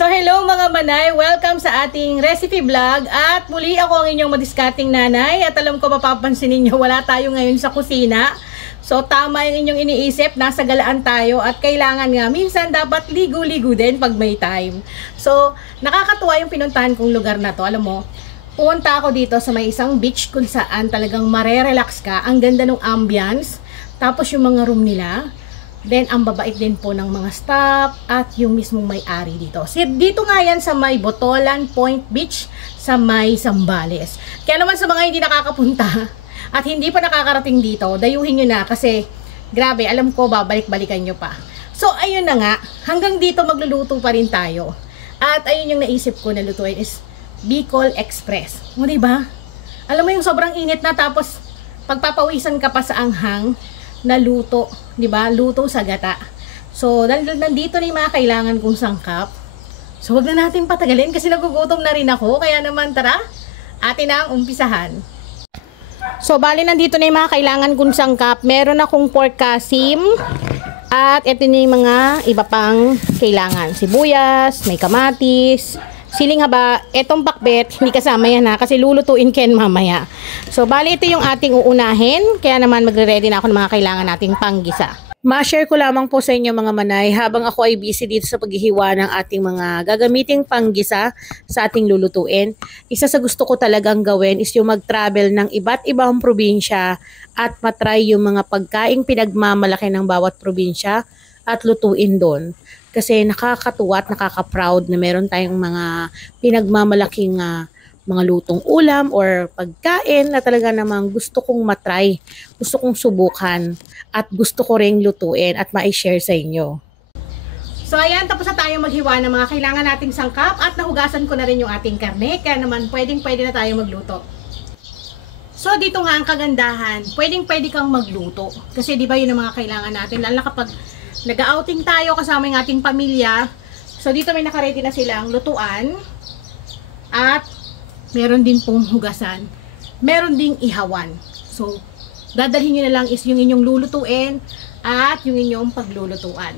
So hello mga manay, welcome sa ating recipe vlog at muli ako ang inyong madiskarting nanay at alam ko mapapansin ninyo wala tayo ngayon sa kusina. So tama yung inyong iniisip, nasa galaan tayo at kailangan nga minsan dapat ligo-ligo din pag may time. So nakakatuwa yung pinuntahan kong lugar na to, alam mo. Pumunta ako dito sa may isang beach kung saan talagang marerelax ka, ang ganda ng ambience, tapos yung mga room nila. Then, ang babait din po ng mga staff at yung mismong may-ari dito. So, dito nga yan sa may Botolan Point Beach sa may Zambales. Kaya naman sa mga hindi nakakapunta at hindi pa nakakarating dito, dayuhin nyo na kasi grabe, alam ko babalik-balikan nyo pa. So, ayun na nga, hanggang dito magluluto pa rin tayo. At ayun yung naisip ko na lutuin is Bicol Express. O, diba? Alam mo yung sobrang init na tapos pagpapawisan ka pa sa anghang na luto, 'di ba? Luto sa gata. So, nandito na 'yung mga kailangan kong sangkap. So, wag na natin patagalin kasi nagugutom na rin ako. Kaya naman tara, atin na ang umpisahan. So, bali nandito na 'yung mga kailangan kong sangkap. Meron akong pork kasim at ito na 'yung mga iba pang kailangan. Sibuyas, may kamatis, siling haba. Etong pakbet, hindi kasama yan ha, kasi lulutuin ken mamaya. So, bali ito yung ating uunahin, kaya naman magre-ready na ako ng mga kailangan nating panggisa. Ma-share ko lamang po sa inyo mga manay, habang ako ay busy dito sa paghihiwa ng ating mga gagamiting panggisa sa ating lulutuin. Isa sa gusto ko talagang gawin is yung mag-travel ng iba't ibang probinsya at matry yung mga pagkaing pinagmamalaki ng bawat probinsya at lutuin doon. Kasi nakakatuwa at nakaka-proud na meron tayong mga pinagmamalaking mga lutong ulam or pagkain na talaga namang gusto kong matry, gusto kong subukan at gusto ko ring lutuin at ma-share sa inyo. So ayan, tapos na tayo maghiwa ng mga kailangan nating sangkap at nahugasan ko na rin yung ating karne, kaya naman pwede na tayo magluto. So dito nga ang kagandahan, pwede kang magluto kasi di ba yun ang mga kailangan natin, lalo kapag nag-outing tayo kasama yung ating pamilya. So dito may nakaredy na silang lutuan at meron din pong hugasan, meron ding ihawan. So dadalhin nyo na lang is yung inyong lulutuin at yung inyong paglulutuan.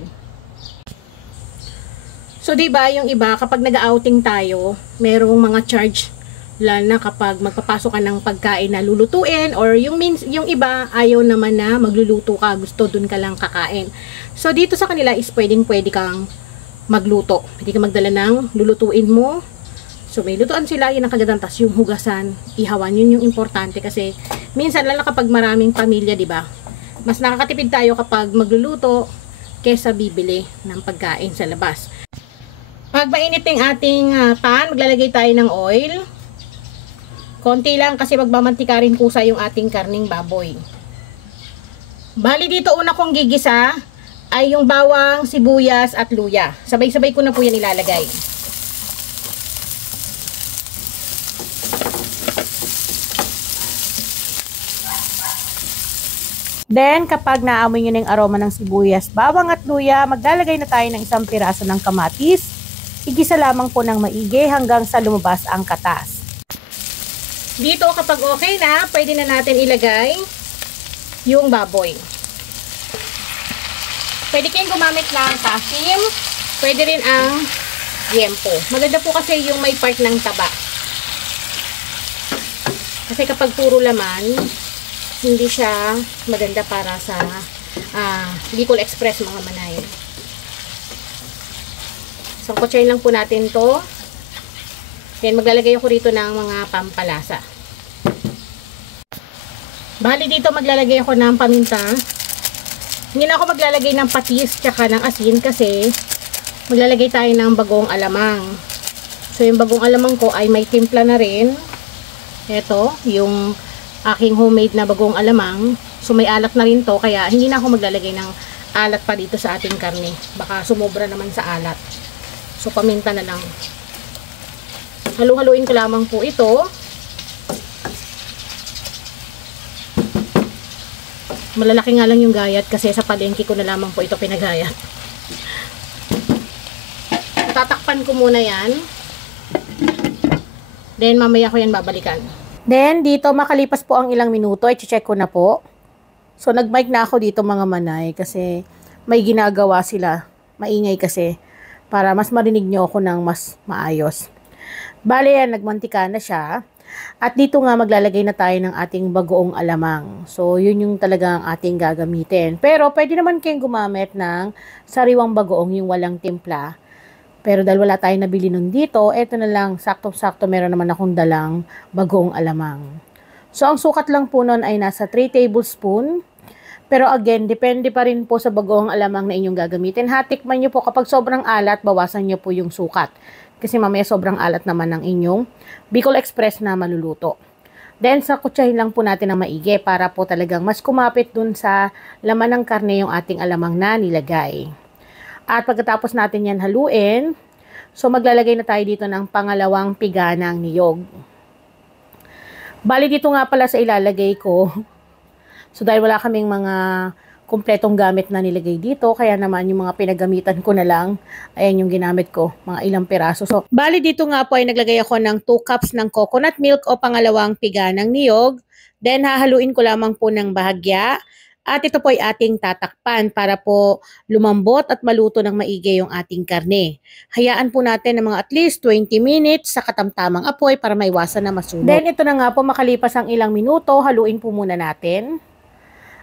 So diba yung iba kapag nag-outing tayo, merong mga charge, lalo na kapag magpapasok ka ng pagkain na lulutuin or yung iba ayaw naman na magluluto ka, gusto dun ka lang kakain. So dito sa kanila is pwede kang magluto. Pwede ka magdala ng lulutuin mo. So may lutuan sila, yun ang kagandang, tas yung hugasan, ihawan, yun yung importante kasi minsan lalo kapag maraming pamilya, di ba? Mas nakakatipid tayo kapag magluluto kesa bibili ng pagkain sa labas. Pag mainit yung ating pan, maglalagay tayo ng oil. Konti lang kasi magmamantika rin kusa yung ating karning baboy. Bali dito una kong gigisa ay yung bawang, sibuyas at luya. Sabay-sabay ko na po yan ilalagay. Then kapag naamoy nyo na yung aroma ng sibuyas, bawang at luya, maglalagay na tayo ng isang piraso ng kamatis. Igisa lamang po ng maigi hanggang sa lumabas ang katas. Dito kapag okay na, pwede na natin ilagay yung baboy. Pwede kayong gumamit ng kasim, pwede rin ang yempo. Maganda po kasi yung may part ng taba. Kasi kapag puro laman, hindi siya maganda para sa Bicol Express mga manay. So, kutsayin lang po natin to. Then, maglalagay ako rito ng mga pampalasa. Bali dito maglalagay ako ng paminta. Hindi na ako maglalagay ng patis tsaka ng asin kasi maglalagay tayo ng bagong alamang. So yung bagong alamang ko ay may timpla na rin. Ito, yung aking homemade na bagong alamang. So may alat na rin to kaya hindi na ako maglalagay ng alat pa dito sa ating karne. Baka sumobra naman sa alat. So paminta na lang. Halu-haluin ko lamang po ito. Malalaki nga lang yung gayat kasi sa palengke ko na lamang po ito pinagayat. Tatakpan ko muna yan. Then mamaya ko yan babalikan. Then dito makalipas po ang ilang minuto, i-check ko na po. So nag-mic na ako dito mga manay kasi may ginagawa sila. Maingay kasi. para mas marinig nyo ako ng mas maayos. Bale yan, nagmantika na siya. At dito nga maglalagay na tayo ng ating bagoong alamang. So, yun yung talagang ating gagamitin. Pero, pwede naman kayong gumamit ng sariwang bagoong, yung walang timpla. Pero dahil wala tayong nabili nun dito, eto na lang, sakto-sakto meron naman akong dalang bagoong alamang. So, ang sukat lang po nun ay nasa 3 tablespoon. Pero again, depende pa rin po sa bagoong alamang na inyong gagamitin. Hatikman nyo po kapag sobrang alat, bawasan nyo po yung sukat. Kasi mamaya sobrang alat naman ng inyong Bicol Express na maluluto. Then, sakutsahin lang po natin ng maigi para po talagang mas kumapit dun sa laman ng karne yung ating alamang na nilagay. At pagkatapos natin yan haluin, so maglalagay na tayo dito ng pangalawang piga ng niyog. Bali dito nga pala sa ilalagay ko. So, dahil wala kaming mga kumpletong gamit na nilagay dito, kaya naman yung mga pinagamitan ko na lang, ayan yung ginamit ko, mga ilang piraso. So, bali dito nga po ay naglagay ako ng 2 cups ng coconut milk o pangalawang piga ng niyog. Then, hahaluin ko lamang po ng bahagya. At ito po ay ating tatakpan para po lumambot at maluto ng maigi yung ating karne. Hayaan po natin ng mga at least 20 minutes sa katamtamang apoy para maiwasan na masunog. Then, ito na nga po, makalipas ang ilang minuto, haluin po muna natin.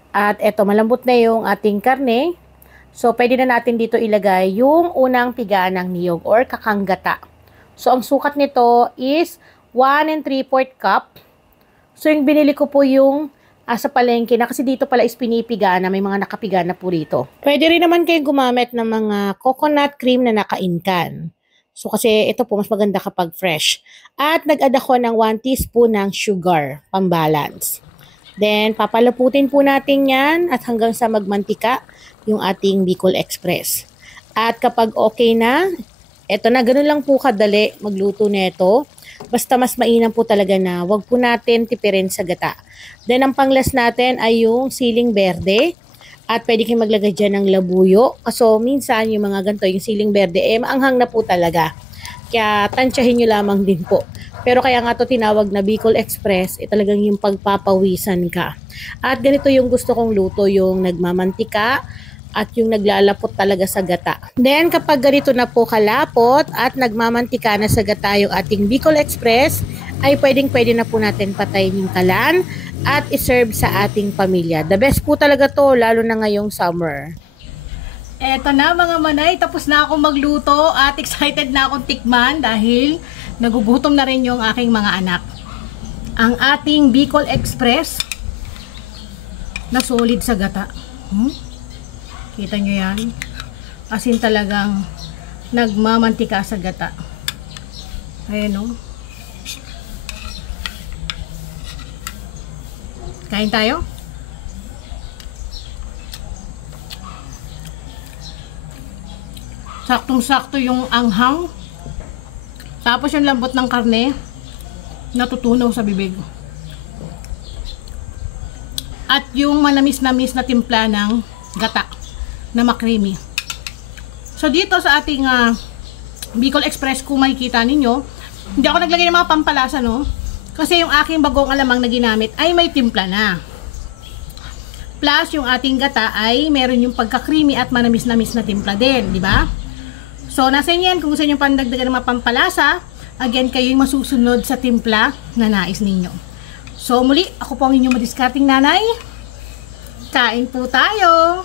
At eto, malambot na yung ating karne. So, pwede na natin dito ilagay yung unang piga ng niyog or kakanggata. So, ang sukat nito is 1 3/4 cup. So, yung binili ko po yung sa palengke na kasi dito pala is pinipiga na may mga nakapiga na po rito. Pwede rin naman kayong gumamit ng mga coconut cream na nakainkan. So, kasi ito po mas maganda kapag fresh. At nag-add ako ng 1 teaspoon ng sugar, pambalance. Then, papalaputin po natin yan at hanggang sa magmantika yung ating Bicol Express. At kapag okay na, eto na, ganun lang po kadali magluto nito. Basta mas mainam po talaga na wag po natin tipirin sa gata. Then, ang panglas natin ay yung siling berde. At pwede kayong maglagay dyan ng labuyo. So, minsan yung mga ganito, yung siling berde, maanghang na po talaga. Kaya, tansyahin nyo lamang din po. Pero kaya nga to tinawag na Bicol Express, talagang yung pagpapawisan ka. At ganito yung gusto kong luto, yung nagmamantika at yung naglalapot talaga sa gata. Then kapag ganito na po kalapot at nagmamantika na sa gata yung ating Bicol Express, ay pwedeng-pwede na po natin patayin yung kalan at iserve sa ating pamilya. The best po talaga to, lalo na ngayong summer. Eto na mga manay, tapos na akong magluto at excited na akong tikman dahil nagugutom na rin yung aking mga anak. Ang ating Bicol Express na solid sa gata. Kita nyo yan? Asin talagang nagmamantika sa gata. Ayan o. Kain tayo? Saktong-sakto yung anghang. Tapos yung lambot ng karne, natutunaw sa bibig. At yung manamis-namis na timpla ng gata na makrimi. So dito sa ating Bicol Express, kung makikita ninyo, hindi ako naglagay ng mga pampalasa, no? Kasi yung aking bagong alamang na ginamit ay may timpla na. Plus yung ating gata ay meron yung pagka-creamy at manamis-namis na timpla din, di ba? So, nasa inyo yan kung gusto nyo pandagdagan ng mga pampalasa. Again, kayo yung masusunod sa timpla na nais ninyo. So, muli, ako po ang inyong madiskarting nanay. Kain po tayo!